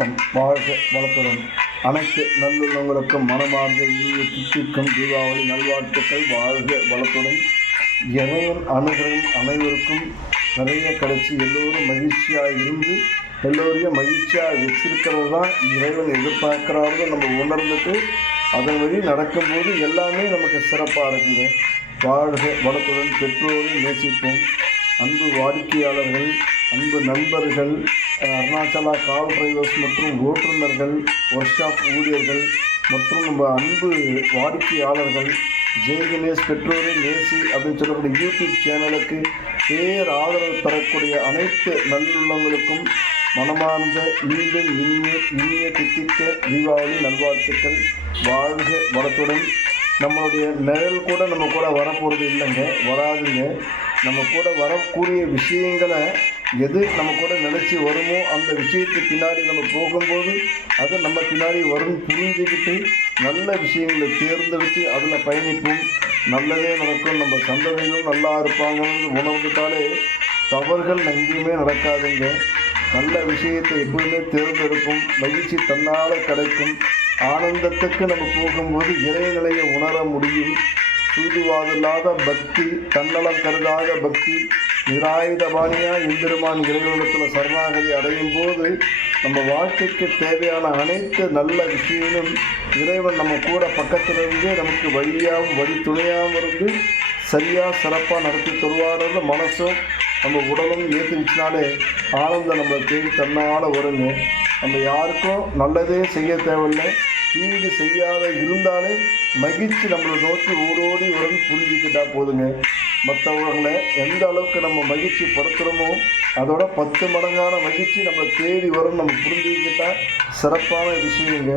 வணக்கம். வாழ்க வளத்துடன் அனைத்து நல்லுள்ளங்களுக்கும் மனமார்ந்த இனிய தித்திக்கும் தீபாவளி நல்வாழ்த்துக்கள். வாழ்க வளத்துடன் இறைவன் அனுகிரகம் அனைவருக்கும் நிறைய கிடைச்சி எல்லோரும் மகிழ்ச்சியாக இருந்து எல்லோரையும் மகிழ்ச்சியாக வச்சிருக்கிறது தான் இறைவன் எதிர்பார்க்குறார்கள். நம்ம உணர்ந்துட்டு அதன் வழி நடக்கும்போது எல்லாமே நமக்கு சிறப்பாக இருக்குங்க. வாழ்க வளத்துடன் பெற்றோரை நேசிப்போம். அன்பு வாடிக்கையாளர்கள், அன்பு நண்பர்கள், அருணாச்சலா கால் டிரைவர்ஸ் மற்றும் ஓட்டுநர்கள், ஒர்க் ஷாப் ஊழியர்கள் மற்றும் நம்ம அன்பு வாடிக்கையாளர்கள், ஜெய்கணேஷ் பெற்றோரை நேசி அப்படின்னு சொல்லக்கூடிய யூடியூப் சேனலுக்கு பேர் ஆதரவு தரக்கூடிய அனைத்து நல்லுள்ளங்களுக்கும் மனமார்ந்த மீண்டும் இனிய தித்திக்க தீபாவளி நல்வாழ்த்துக்கள். வாழ்க வளத்துடன். நம்மளுடைய நிழல் கூட நம்ம கூட வரப்போகிறது இல்லைங்க, வராதுங்க. நம்ம கூட வரக்கூடிய விஷயங்களை எது நம்ம கூட நினச்சி வருமோ அந்த விஷயத்துக்கு பின்னாடி நம்ம போகும்போது அது நம்ம பின்னாடி வரும் புரிஞ்சுக்கிட்டு நல்ல விஷயங்களை தேர்ந்தெடுத்து அதில் பயணிப்போம். நல்லதே நடக்கும். நம்ம சந்ததிகளும் நல்லா இருப்பாங்கன்னு உணர்ந்துட்டாலே தவறுகள் எங்கேயுமே நடக்காதுங்க. நல்ல விஷயத்தை எப்போதுமே தேர்ந்தெடுப்போம். மகிழ்ச்சி தன்னால் கிடைக்கும். ஆனந்தத்துக்கு நம்ம போகும்போது இறைநிலையை உணர முடியும். சூதுவாதில்லாத பக்தி, தன்னலம் கருதாத பக்தி, நிராயுதபாணியாக எம்பெருமான் இறைவனத்தில் சரணாகதி அடையும் போது நம்ம வாழ்க்கைக்கு தேவையான அனைத்து நல்ல விஷயங்களும் இறைவன் நம்ம கூட பக்கத்தில் இருந்தே நமக்கு வழியாகவும் வழி துணையாகவும் இருந்து சரியாக சிறப்பாக நடத்தி தருவார்னு மனசும் நம்ம உடலும் ஏற்றுச்சுனாலே ஆனந்தம் நம்மளை தேடி தன்னால் வருங்க. நம்ம யாருக்கும் நல்லதே செய்ய தேவையில்லை, தீங்கு செய்யாத இருந்தாலே மகிழ்ச்சி நம்மளை நோக்கி ஓடோடி வரும் புரிஞ்சுக்கிட்டா போதுங்க. மற்றவங்களை எந்த அளவுக்கு நம்ம மகிழ்ச்சி படுத்துகிறோமோ அதோட 10 மடங்கான மகிழ்ச்சி நம்ம தேடி வரும். நம்ம புரிஞ்சுக்கிட்டால் சிறப்பான விஷயங்க.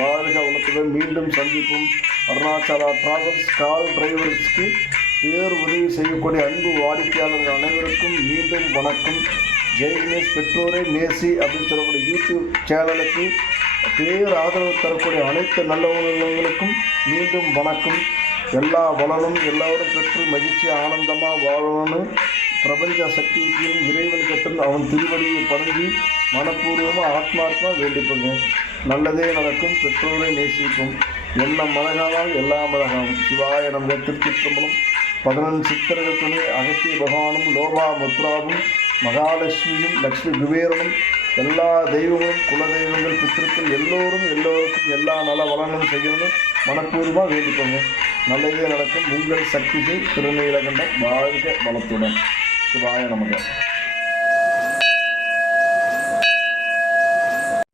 வாழ்க வளத்துடன் மீண்டும் சந்திப்போம். அருணாச்சலா டிராவல்ஸ் கால் டிரைவர்ஸ்க்கு பேர் உதவி செய்யக்கூடிய அன்பு வாடிக்கையாளர்கள் அனைவருக்கும் மீண்டும் வணக்கம். ஜெய்கணேஷ் பெற்றோரை நேசி அப்படின்னு சொல்லக்கூடிய யூடியூப் சேனலுக்கு பேர் ஆதரவு தரக்கூடிய அனைத்து நல்ல உணர்வுகளுக்கும் மீண்டும் வணக்கம். எல்லா வளனும் எல்லோரும் பெற்று மகிழ்ச்சி ஆனந்தமாக வாழணும்னு பிரபஞ்ச சக்திக்கும் இறைவன் கட்டும் அவன் திருவடியை படைஞ்சி மனப்பூர்வமாக ஆத்மார்த்தமாக வேண்டிப்போங்க. நல்லதே நடக்கும். பெற்றோரை நேசிப்போம். எண்ணம் மழகானால் எல்லாம் மழகாம். சிவாய நம்ம திருச்சிற்றம்பலம் 11 சித்தர்கள் துணை அகத்திய பகவானும் லோபா முத்ராவும் மகாலட்சுமியும் லக்ஷ்மி குபேரனும் எல்லா தெய்வங்களும் குலதெய்வங்கள் பித்திருக்கள் எல்லோருக்கும் எல்லா நல வளங்களும் செய்யணும்னு மனப்பூர்வமாக வேண்டிக்கோங்க. நல்லதே நடக்கும். உங்கள் சக்திகள் திருநீலகண்டம். வாழ்க வளத்துடன். சிவாய நமக.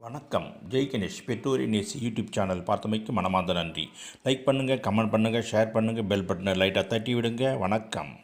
வணக்கம். ஜெய்கணேஷ் பெற்றோரை நேசி யூடியூப் சேனல் பார்த்தமைக்கு மனமார்ந்த நன்றி. லைக் பண்ணுங்கள், கமெண்ட் பண்ணுங்கள், ஷேர் பண்ணுங்கள், பெல் பட்டனை லைட்டாக தட்டி விடுங்க. வணக்கம்.